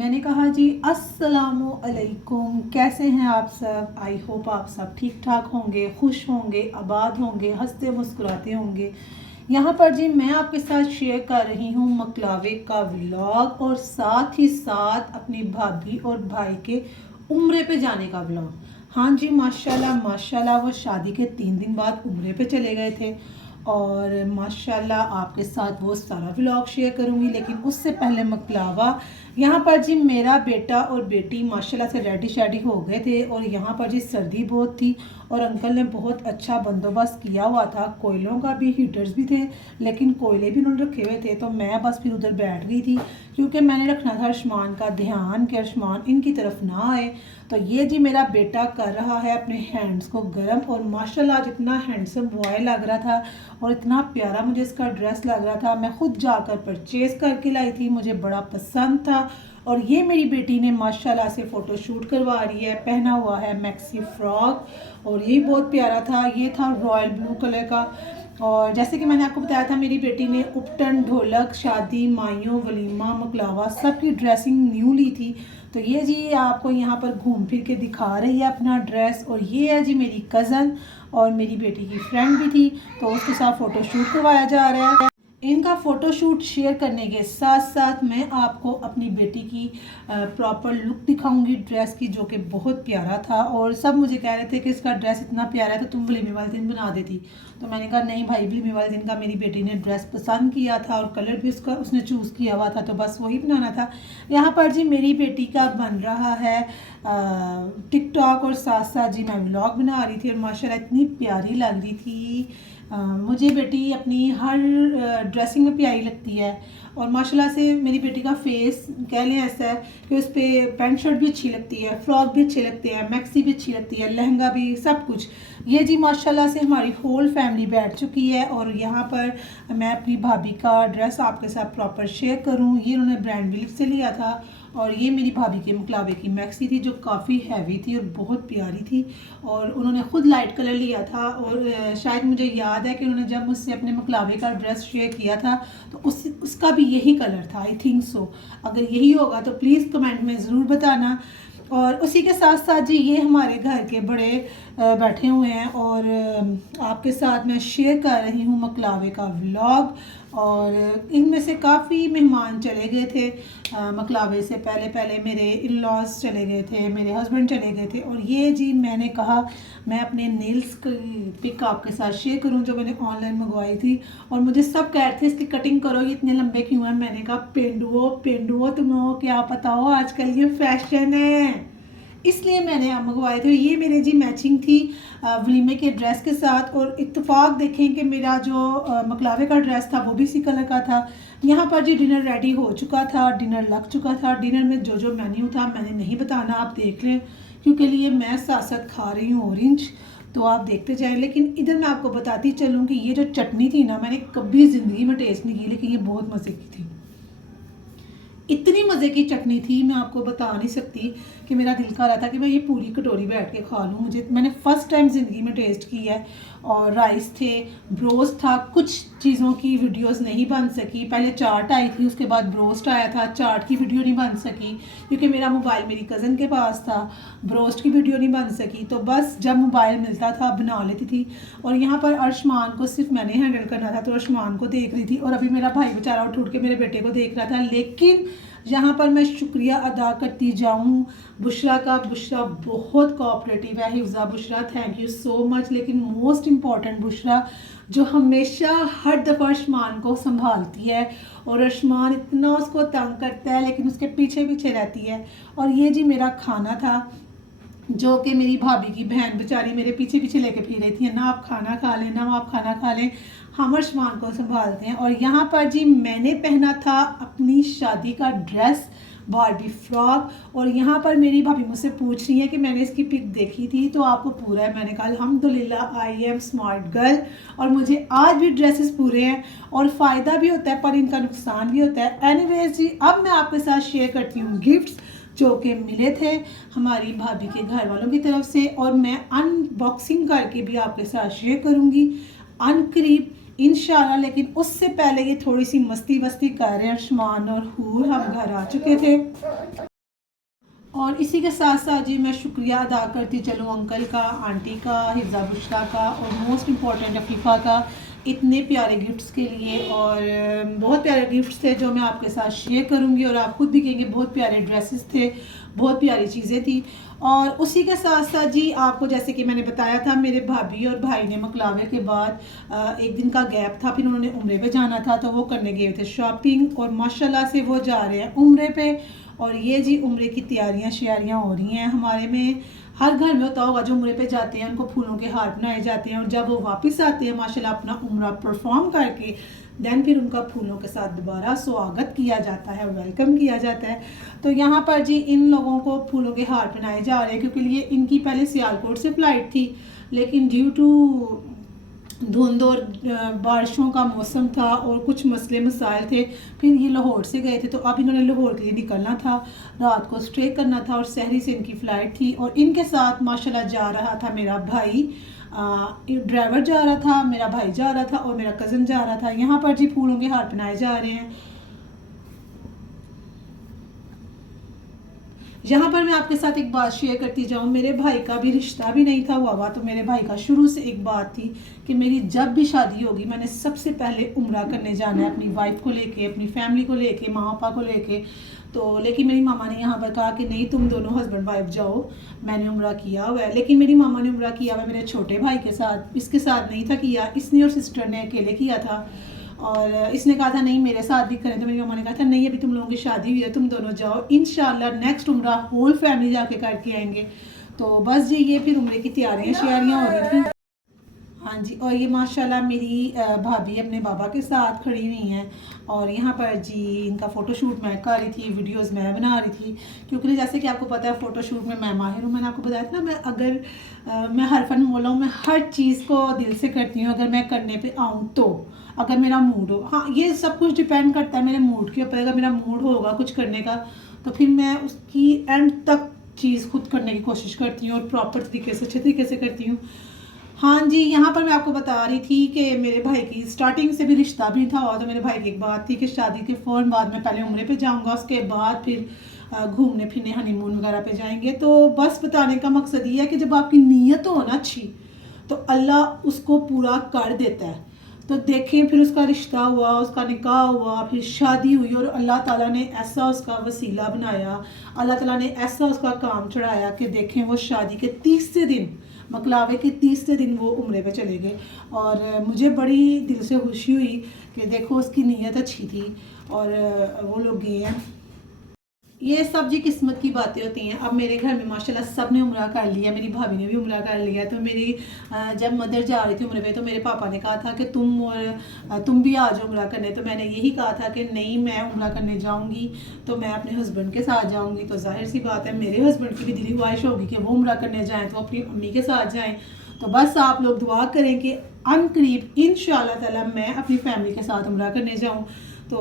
मैंने कहा जी अस्सलामु अलैकुम, कैसे हैं आप सब। आई होप आप सब ठीक ठाक होंगे, खुश होंगे, आबाद होंगे, हंसते मुस्कुराते होंगे। यहाँ पर जी मैं आपके साथ शेयर कर रही हूँ मकलावे का व्लॉग और साथ ही साथ अपनी भाभी और भाई के उम्रे पे जाने का व्लॉग। हाँ जी माशाल्लाह माशाल्लाह, वो शादी के 3 दिन बाद उम्रे पे चले गए थे और माशाल्लाह आपके साथ वो सारा व्लॉग शेयर करूँगी। लेकिन उससे पहले मकलावा यहाँ पर जी मेरा बेटा और बेटी माशाल्लाह से रेडी शेडी हो गए थे और यहाँ पर जी सर्दी बहुत थी और अंकल ने बहुत अच्छा बंदोबस्त किया हुआ था। कोयलों का भी, हीटर्स भी थे, लेकिन कोयले भी उन्होंने रखे हुए थे। तो मैं बस फिर उधर बैठ गई थी क्योंकि मैंने रखना था आसमान का ध्यान कि आसमान इनकी तरफ ना आए। तो ये जी मेरा बेटा कर रहा है अपने हैंड्स को गर्म और माशाल्लाह जितना हैंडसम बॉय लग रहा था और इतना प्यारा मुझे इसका ड्रेस लग रहा था। मैं खुद जाकर परचेज़ करके लाई थी, मुझे बड़ा पसंद था। और ये मेरी बेटी ने माशाल्लाह से फ़ोटो शूट करवा रही है, पहना हुआ है मैक्सी फ्रॉक और ये बहुत प्यारा था। ये था रॉयल ब्लू कलर का। और जैसे कि मैंने आपको बताया था मेरी बेटी ने उपटन, ढोलक, शादी, माइयों, वलीमा, मकलावा सब की ड्रेसिंग न्यू ली थी। तो ये जी आपको यहाँ पर घूम फिर के दिखा रही है अपना ड्रेस। और ये है जी मेरी कज़न और मेरी बेटी की फ्रेंड भी थी, तो उसके साथ फ़ोटो शूट करवाया जा रहा है। इनका फ़ोटोशूट शेयर करने के साथ साथ मैं आपको अपनी बेटी की प्रॉपर लुक दिखाऊंगी ड्रेस की, जो कि बहुत प्यारा था। और सब मुझे कह रहे थे कि इसका ड्रेस इतना प्यारा है तो तुम वलीमे वाले दिन बना देती। तो मैंने कहा नहीं भाई, वलीमे वाले दिन का मेरी बेटी ने ड्रेस पसंद किया था और कलर भी उसने चूज़ किया हुआ था, तो बस वही बनाना था। यहाँ पर जी मेरी बेटी का बन रहा है टिकटॉक और साथ साथ जी मैं व्लॉग बना रही थी और माशाल्लाह इतनी प्यारी लग रही थी। मुझे बेटी अपनी हर ड्रेसिंग में प्यारी लगती है और माशाल्लाह से मेरी बेटी का फेस कह लें ऐसा है कि उस पर पैंट शर्ट भी अच्छी लगती है, फ्रॉक भी अच्छे लगते हैं, मैक्सी भी अच्छी लगती है, लहंगा भी, सब कुछ। ये जी माशाल्लाह से हमारी होल फैमिली बैठ चुकी है। और यहाँ पर मैं अपनी भाभी का ड्रेस आपके साथ प्रॉपर शेयर करूँ। ये उन्होंने ब्रांड विलिप से लिया था और ये मेरी भाभी के मकलावे की मैक्सी थी जो काफ़ी हैवी थी और बहुत प्यारी थी। और उन्होंने ख़ुद लाइट कलर लिया था और शायद मुझे याद है कि उन्होंने जब मुझसे अपने मकलावे का ड्रेस शेयर किया था तो उसका भी यही कलर था, आई थिंक सो। अगर यही होगा तो प्लीज़ कमेंट में ज़रूर बताना। और उसी के साथ साथ जी ये हमारे घर के बड़े बैठे हुए हैं और आपके साथ मैं शेयर कर रही हूँ मकलावे का व्लॉग। और इनमें से काफ़ी मेहमान चले गए थे मकलावे से पहले मेरे इन लॉज चले गए थे, मेरे हस्बैंड चले गए थे। और ये जी मैंने कहा मैं अपने नेल्स की पिक आपके साथ शेयर करूं जो मैंने ऑनलाइन मंगवाई थी। और मुझे सब कह रहे थे इसकी कटिंग करो, ये इतने लंबे क्यों हैं। मैंने कहा पेंडुओ तुम्हें क्या पता हो, आजकल ये फैशन है, इसलिए मैंने आप मंगवाए थे। ये मेरे जी मैचिंग थी वलीमे के ड्रेस के साथ। और इत्तेफाक देखें कि मेरा जो मकलावे का ड्रेस था वो भी इसी कलर का था। यहाँ पर जी डिनर रेडी हो चुका था, डिनर लग चुका था। डिनर में जो जो मेन्यू था मैंने नहीं बताना, आप देख लें, क्योंकि लिए मैं साथ साथ खा रही हूँ ऑरेंज, तो आप देखते जाएं। लेकिन इधर मैं आपको बताती चलूँ कि ये जो चटनी थी ना, मैंने कभी ज़िंदगी में टेस्ट नहीं की, लेकिन ये बहुत मज़े की थी। इतनी मज़े की चटनी थी मैं आपको बता नहीं सकती कि मेरा दिल कर रहा था कि मैं ये पूरी कटोरी बैठ के खा लूँ। मैंने फ़र्स्ट टाइम ज़िंदगी में टेस्ट की है। और राइस थे, ब्रोस्ट था, कुछ चीज़ों की वीडियोस नहीं बन सकी। पहले चाट आई थी, उसके बाद ब्रोस्ट आया था। चाट की वीडियो नहीं बन सकी क्योंकि मेरा मोबाइल मेरी कज़न के पास था। ब्रोस्ट की वीडियो नहीं बन सकी, तो बस जब मोबाइल मिलता था बना लेती थी। और यहाँ पर अर्शमान को सिर्फ मैंने हैंडल करना था, तो अर्शमान को देख रही थी और अभी मेरा भाई बेचारा उठ के मेरे बेटे को देख रहा था। लेकिन यहाँ पर मैं शुक्रिया अदा करती जाऊँ बुशरा का। बुशरा बहुत कोऑपरेटिव है, Hifza Bushra, thank you so much. लेकिन मोस्ट इम्पॉर्टेंट बुशरा जो हमेशा हर दफ़ा अर्शमान को संभालती है और अर्शमान इतना उसको तंग करता है लेकिन उसके पीछे पीछे रहती है। और ये जी मेरा खाना था जो कि मेरी भाभी की बहन बेचारी मेरे पीछे पीछे लेके फिर रही थी, ना आप खाना खा लें, ना आप खाना खा लें, हम अर्शमान को संभालते हैं। और यहाँ पर जी मैंने पहना था अपनी शादी का ड्रेस, बारबी फ्रॉक। और यहाँ पर मेरी भाभी मुझसे पूछ रही है कि मैंने इसकी पिक देखी थी तो आपको पूरा है। मैंने कहा अल्हम्दुलिल्लाह आई एम स्मार्ट गर्ल और मुझे आज भी ड्रेसेस पूरे हैं और फ़ायदा भी होता है पर इनका नुकसान भी होता है। एनीवेज जी अब मैं आपके साथ शेयर करती हूँ गिफ्ट्स जो कि मिले थे हमारी भाभी के घर वालों की तरफ से। और मैं अनबॉक्सिंग करके भी आपके साथ शेयर करूँगी अनकरीब इंशाल्लाह। लेकिन उससे पहले ये थोड़ी सी मस्ती वस्ती कर रहे हैं अर्शमान और हूर, हम घर आ चुके थे। और इसी के साथ साथ जी मैं शुक्रिया अदा करती चलूँ अंकल का, आंटी का, हिफ्ज़ा बुशरा का और मोस्ट इम्पॉर्टेंट अफीफ़ा का इतने प्यारे गिफ्ट्स के लिए। और बहुत प्यारे गिफ्ट्स थे जो मैं आपके साथ शेयर करूंगी और आप खुद भी कहेंगे बहुत प्यारे ड्रेसेस थे, बहुत प्यारी चीज़ें थी। और उसी के साथ साथ जी आपको जैसे कि मैंने बताया था, मेरे भाभी और भाई ने मकलावे के बाद एक दिन का गैप था, फिर उन्होंने उम्रे पे जाना था तो वो करने गए थे शॉपिंग, और माशाल्लाह से वो जा रहे हैं उम्रे पे। और ये जी उम्रे की तैयारियां श्यारियाँ हो रही हैं। हमारे में हर घर में होता होगा जो उम्रे पे जाते हैं उनको फूलों के हार बनाए जाते हैं, और जब वो वापस आते हैं माशाल्लाह अपना उम्रा परफॉर्म करके देन फिर उनका फूलों के साथ दोबारा स्वागत किया जाता है, वेलकम किया जाता है। तो यहाँ पर जी इन लोगों को फूलों के हार पहनाए जा रहे हैं क्योंकि ये इनकी पहले सियालकोट से फ़्लाइट थी, लेकिन ड्यू टू धुंध और बारिशों का मौसम था और कुछ मसले मसाइल थे, फिर ये लाहौर से गए थे। तो अब इन्होंने लाहौर के लिए निकलना था, रात को स्टे करना था और सहरी से इनकी फ़्लाइट थी। और इनके साथ माशाल्लाह जा रहा था मेरा भाई, ड्राइवर जा रहा था, मेरा भाई जा रहा था और मेरा कज़न जा रहा था। यहाँ पर जी फूलों के हार पहनाए जा रहे हैं। यहाँ पर मैं आपके साथ एक बात शेयर करती जाऊँ, मेरे भाई का भी रिश्ता भी नहीं था हुआ, तो मेरे भाई का शुरू से एक बात थी कि मेरी जब भी शादी होगी मैंने सबसे पहले उम्रा करने जाना है, अपनी वाइफ को लेके, अपनी फैमिली को लेके, माँ पापा को लेके। तो लेकिन मेरी मामा ने यहाँ पर कहा कि नहीं तुम दोनों हस्बैंड वाइफ जाओ, मैंने उम्रा किया हुआ है। लेकिन मेरी मामा ने उम्रा किया हुआ है मेरे छोटे भाई के साथ, इसके साथ नहीं था किया, इसने और सिस्टर ने अकेले किया था। और इसने कहा था नहीं मेरे साथ भी करें, तो मेरी मम्मा ने कहा था नहीं अभी तुम लोगों की शादी हुई है, तुम दोनों जाओ, इंशाल्लाह नेक्स्ट उम्रा होल फैमिली जाके करके आएंगे। तो बस जी ये फिर उम्रे की तैयारियां श्यारियाँ हो रही थी। हाँ जी, और ये माशाल्लाह मेरी भाभी अपने बाबा के साथ खड़ी हुई हैं। और यहाँ पर जी इनका फ़ोटोशूट मैं कर रही थी, वीडियोस मैं बना रही थी, क्योंकि जैसे कि आपको पता है फ़ोटोशूट में मैं माहिर हूँ। मैंने आपको बताया था ना, मैं अगर मैं हर फन मोला हूँ, मैं हर चीज़ को दिल से करती हूँ अगर मैं करने पे आऊँ तो, अगर मेरा मूड हो। हाँ ये सब कुछ डिपेंड करता है मेरे मूड के ऊपर, अगर मेरा मूड होगा कुछ करने का तो फिर मैं उसकी एंड तक चीज़ खुद करने की कोशिश करती हूँ और प्रॉपर तरीके से अच्छे तरीके से करती हूँ। हाँ जी, यहाँ पर मैं आपको बता रही थी कि मेरे भाई की स्टार्टिंग से भी रिश्ता भी था, और तो मेरे भाई की एक बात थी कि शादी के फ़ौरन बाद मैं पहले उम्रे पे जाऊँगा, उसके बाद फिर घूमने फिरने हनीमून वगैरह पे जाएंगे। तो बस बताने का मकसद ये है कि जब आपकी नीयत हो ना अच्छी तो अल्लाह उसको पूरा कर देता है। तो देखें फिर उसका रिश्ता हुआ, उसका निकाह हुआ, फिर शादी हुई, और अल्लाह ताला ने ऐसा उसका वसीला बनाया, अल्लाह ताला ने ऐसा उसका काम चढ़ाया कि देखें वो शादी के 30वें दिन, मकलावे के 30वें दिन वो उम्रे पे चले गए। और मुझे बड़ी दिल से खुशी हुई कि देखो उसकी नीयत अच्छी थी और वो लोग गए हैं। ये सब जी किस्मत की बातें होती हैं। अब मेरे घर में माशाल्लाह सब ने उम्रा कर लिया, मेरी भाभी ने भी उम्रा कर लिया। तो मेरी जब मदर जा रही थी उम्रे पे तो मेरे पापा ने कहा था कि तुम भी आ जाओ उम्रा करने। तो मैंने यही कहा था कि नहीं मैं उम्रा करने जाऊंगी तो मैं अपने हस्बैंड के साथ जाऊंगी। तो जाहिर सी बात है मेरे हस्बैंड की भी दिली ख्वाहिश होगी कि वो उम्रा करने जाएँ तो अपनी अम्मी के साथ जाएँ। तो बस आप लोग दुआ करें कि अनकरीब इंशाअल्लाह ताला मैं अपनी फैमिली के साथ उम्रा करने जाऊँ। तो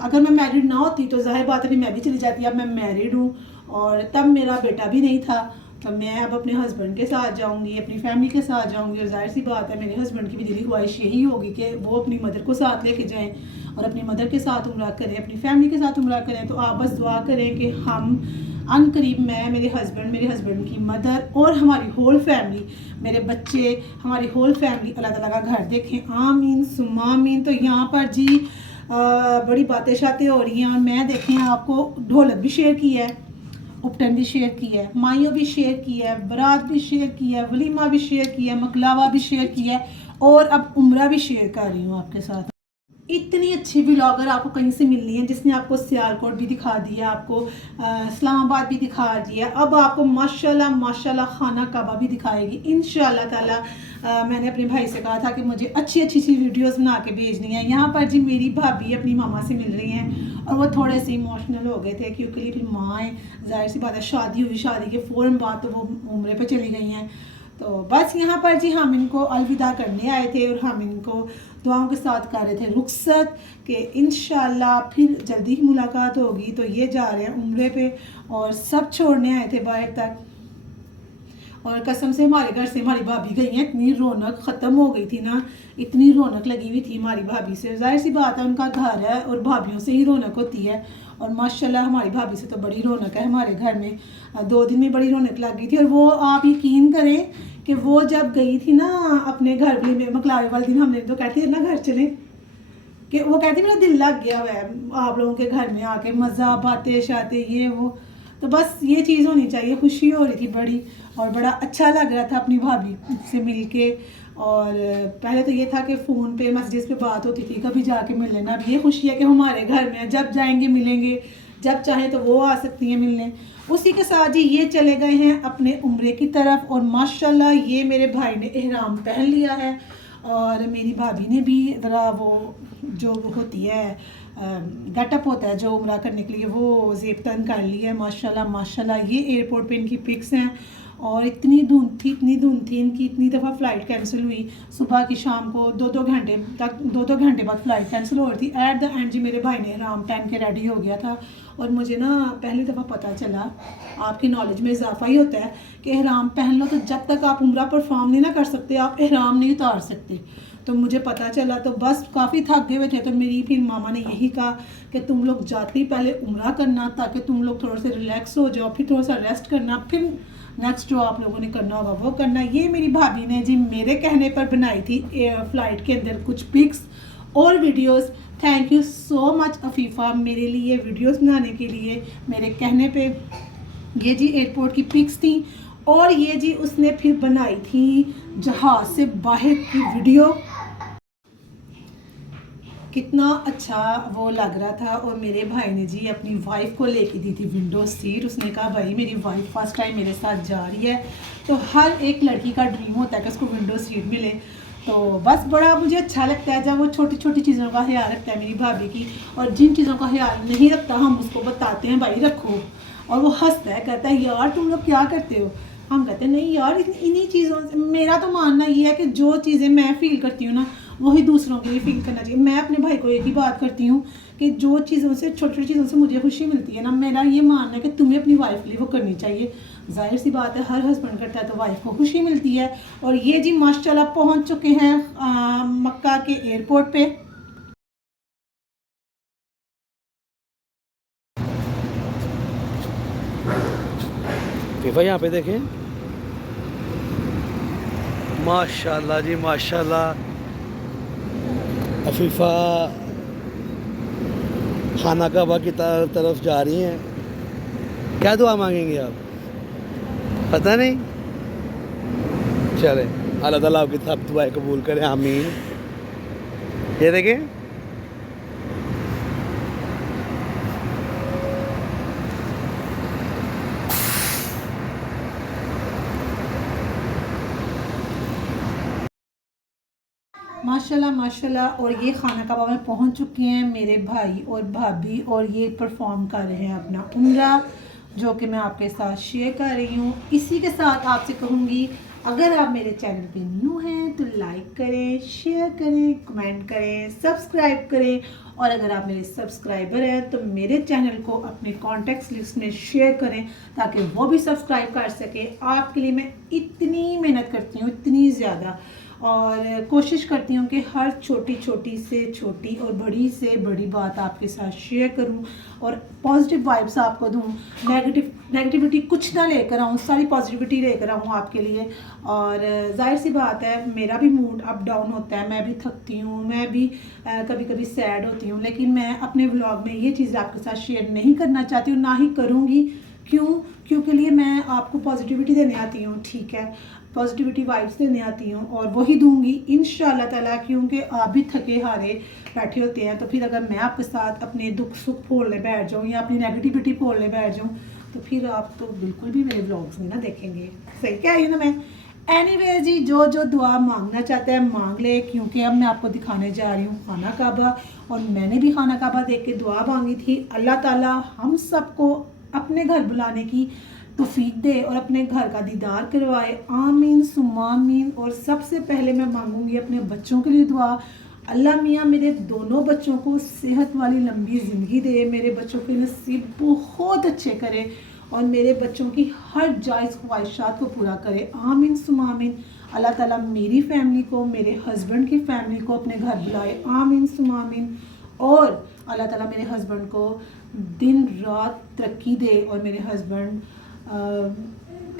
अगर मैं मैरिड ना होती तो जाहिर बात है मैं भी चली जाती। अब मैं मैरिड हूँ और तब मेरा बेटा भी नहीं था, तो मैं अब अपने हस्बैंड के साथ जाऊँगी, अपनी फैमिली के साथ जाऊँगी। और जाहिर सी बात है मेरे हस्बैंड की भी दिली ख्वाहिश यही होगी कि वो अपनी मदर को साथ लेके जाएं और अपनी मदर के साथ उम्रा करें, अपनी फैमिली के साथ उम्रा करें। तो आप बस दुआ करें कि हम अनकरीब, मैं, मेरे हस्बैंड की मदर और हमारी होल फैमिली, मेरे बच्चे, हमारी होल फैमिली अल्लाह ताला का घर देखें। आमीन सुम्मा आमीन। तो यहाँ पर जी बड़ी बातें शातें हो रही हैं और मैं देखें आपको ढोलक भी शेयर की है, उपटन भी शेयर की है, माइयों भी शेयर की है, बारात भी शेयर की है, वलीमा भी शेयर किया है, मकलावा भी शेयर किया है और अब उम्रा भी शेयर कर रही हूँ आपके साथ। इतनी अच्छी व्लॉगर आपको कहीं से मिलनी है जिसने आपको सियालकोट भी दिखा दिया, आपको इस्लामाबाद भी दिखा दिया, अब आपको माशाल्लाह माशाल्लाह खाना काबा भी दिखाएगी इंशाल्लाह ताला। मैंने अपने भाई से कहा था कि मुझे अच्छी अच्छी सी वीडियोस बना के भेजनी है। यहाँ पर जी मेरी भाभी अपनी मामा से मिल रही हैं और वो थोड़े से इमोशनल हो गए थे क्योंकि फिर माँ है, जाहिर सी बात है शादी हुई, शादी के फ़ौरन बाद तो वो उम्रे पे चली गई हैं। तो बस यहाँ पर जी हम इनको अलविदा करने आए थे और हम इनको दुआओं के साथ कर रहे थे रुखसत कि इंशाल्लाह फिर जल्दी ही मुलाकात होगी। तो ये जा रहे हैं उम्रे पे और सब छोड़ने आए थे बाहर तक। और कसम से हमारे घर से हमारी भाभी गई हैं, इतनी रौनक ख़त्म हो गई थी ना, इतनी रौनक लगी हुई थी हमारी भाभी से। जाहिर सी बात है उनका घर है और भाभीयों से ही रौनक होती है। और माशाल्लाह हमारी भाभी से तो बड़ी रौनक है हमारे घर में। 2 दिन में बड़ी रौनक लग गई थी। और वो आप यकीन करें कि वो जब गई थी ना अपने घर वाली में मकलावे वाले दिन, हमने तो कहती है ना घर चले, कि वो कहती मेरा दिल लग गया हुआ है आप लोगों के घर में आके, मज़ा बातें शाते ये वो। तो बस ये चीज़ होनी चाहिए। खुशी हो रही थी बड़ी और बड़ा अच्छा लग रहा था अपनी भाभी से मिल के। और पहले तो ये था कि फ़ोन पे मैसेजेस पे बात होती थी, कभी जाके मिल लेना। अब ये खुशी है कि हमारे घर में जब जाएंगे मिलेंगे, जब चाहें तो वो आ सकती हैं मिलने। उसी के साथ ही ये चले गए हैं अपने उम्रे की तरफ। और माशाल्लाह ये मेरे भाई ने एहराम पहन लिया है और मेरी भाभी ने भी ज़रा वो जो होती है गेटअप होता है जो उम्रा करने के लिए, वो ज़ेब तन कर लिया है माशाल्लाह माशाल्लाह। ये एयरपोर्ट पे इनकी पिक्स हैं। और इतनी धुंध थी इनकी, इतनी दफ़ा फ़्लाइट कैंसिल हुई, सुबह की शाम को 2-2 घंटे तक, 2-2 घंटे बाद फ़्लाइट कैंसिल हो रही थी। एट द एंड जी मेरे भाई ने एहराम पहन के रेडी हो गया था। और मुझे ना पहली दफ़ा पता चला, आपकी नॉलेज में इजाफा ही होता है कि एहराम पहन लो तो जब तक आप उम्रा परफॉर्म नहीं ना कर सकते आप एहराम नहीं उतार सकते। तो मुझे पता चला तो बस काफ़ी थक गए हुए थे। तो मेरी फिर मामा ने यही कहा कि तुम लोग जाते ही पहले उम्रा करना ताकि तुम लोग थोड़ा सा रिलैक्स हो जाओ, फिर थोड़ा सा रेस्ट करना, फिर नेक्स्ट जो आप लोगों ने करना होगा वो करना। ये मेरी भाभी ने जी मेरे कहने पर बनाई थी फ़्लाइट के अंदर कुछ पिक्स और videos. Thank you so much Afifa मेरे लिए वीडियोस बनाने के लिए, मेरे कहने पे। ये जी एयरपोर्ट की पिक्स थी। और ये जी उसने फिर बनाई थी जहाज़ से बाहर की वीडियो। कितना अच्छा वो लग रहा था। और मेरे भाई ने जी अपनी वाइफ को लेके दी थी विंडो सीट। उसने कहा भाई मेरी वाइफ फर्स्ट टाइम मेरे साथ जा रही है, तो हर एक लड़की का ड्रीम होता है कि उसको विंडो सीट मिले। तो बस बड़ा मुझे अच्छा लगता है जब वो छोटी छोटी चीज़ों का ख्याल रखता है मेरी भाभी की। और जिन चीज़ों का ख्याल नहीं रखता हम उसको बताते हैं भाई रखो, और वो हंसता है, कहता है यार तुम लोग क्या करते हो। हम कहते हैं नहीं यार इन्हीं चीज़ों से, मेरा तो मानना ये है कि जो चीज़ें मैं फ़ील करती हूँ ना वही दूसरों के लिए फील करना चाहिए। मैं अपने भाई को एक ही बात करती हूँ कि जो चीज़ों से, छोटी छोटी चीज़ों से मुझे खुशी मिलती है ना, मेरा ये मानना है कि तुम्हें अपनी वाइफ के लिए वो करनी चाहिए। जाहिर सी बात है हर हस्बैंड करता है तो वाइफ को खुशी मिलती है। और ये जी माशाल्लाह पहुँच चुके हैं मक्का के एयरपोर्ट पे। भाई यहाँ पे देखें माशाल्लाह जी माशाल्लाह। अफीफ़ा खाना काबा की तरफ जा रही हैं। क्या दुआ मांगेंगे आप पता नहीं, चले अल्लाह ताला आपकी सब दुआएं कबूल करें आमीन। ये देखें माशाल्लाह माशाल्लाह। और ये खाना काबा में पहुंच चुके हैं मेरे भाई और भाभी, और ये परफॉर्म कर रहे हैं अपना उम्रा, जो कि मैं आपके साथ शेयर कर रही हूँ। इसी के साथ आपसे कहूँगी अगर आप मेरे चैनल पे न्यू हैं तो लाइक करें, शेयर करें, कमेंट करें, सब्सक्राइब करें। और अगर आप मेरे सब्सक्राइबर हैं तो मेरे चैनल को अपने कॉन्टैक्ट्स लिस्ट में शेयर करें ताकि वो भी सब्सक्राइब कर सके। आपके लिए मैं इतनी मेहनत करती हूँ, इतनी ज़्यादा, और कोशिश करती हूँ कि हर छोटी छोटी से छोटी और बड़ी से बड़ी बात आपके साथ शेयर करूँ और पॉजिटिव वाइब्स आपको दूँ। नेगेटिविटी कुछ ना लेकर आऊँ, सारी पॉजिटिविटी लेकर आऊँ आपके लिए। और जाहिर सी बात है मेरा भी मूड अप डाउन होता है, मैं भी थकती हूँ, मैं भी कभी कभी सैड होती हूँ, लेकिन मैं अपने व्लॉग में ये चीज़ आपके साथ शेयर नहीं करना चाहती हूँ, ना ही करूँगी। क्योंकि लिए मैं आपको पॉजिटिविटी देने आती हूँ, ठीक है, पॉजिटिविटी वाइब्स देने आती हूँ और वही दूंगी इंशाल्लाह ताला। क्योंकि आप भी थके हारे बैठे होते हैं, तो फिर अगर मैं आपके साथ अपने दुख सुख फोड़ने बैठ जाऊँ या अपनी नेगेटिविटी फोड़ने बैठ जाऊँ तो फिर आप तो बिल्कुल भी मेरे व्लॉग्स में ना देखेंगे। सही क्या है ना मैं। एनीवेज जी जो दुआ मांगना चाहता है मांग ले, क्योंकि अब मैं आपको दिखाने जा रही हूँ खाना काबा। और मैंने भी खाना काबा देख के दुआ मांगी थी, अल्लाह ताला हम सबको अपने घर बुलाने की तौफीक दे और अपने घर का दीदार करवाए, आमीन सुम्मा आमीन। और सबसे पहले मैं मांगूंगी अपने बच्चों के लिए दुआ, अल्लाह मियाँ मेरे दोनों बच्चों को सेहत वाली लंबी ज़िंदगी दे, मेरे बच्चों के नसीब बहुत अच्छे करे और मेरे बच्चों की हर जायज़ ख्वाहिशात को पूरा करे, आमीन सुम्मा आमीन। अल्लाह ताला मेरी फैमिली को, मेरे हस्बैंड की फैमिली को अपने घर बुलाए, आमीन सुम्मा आमीन। और अल्लाह ताला मेरे हस्बैंड को दिन रात तरक्की दे और मेरे हस्बैंड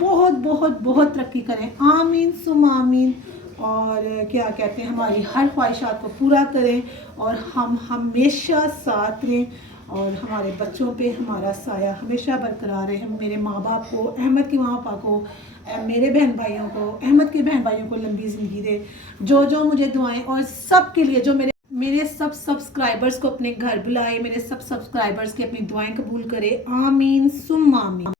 बहुत बहुत बहुत तरक्की करें, आमीन सुम आमीन। और क्या कहते हैं, हमारी हर ख्वाहिशात को पूरा करें और हम हमेशा साथ रहें और हमारे बच्चों पे हमारा साया हमेशा बरकरार रहे। मेरे माँ बाप को, अहमद के माँ पापा को, मेरे बहन भाइयों को, अहमद के बहन भाइयों को लंबी ज़िंदगी दे। जो जो मुझे दुआएं, और सब के लिए जो मेरे सब सब्सक्राइबर्स को अपने घर बुलाए, मेरे सब सब्सक्राइबर्स की अपनी दुआएं कबूल करे, आमीन सुम आमीन।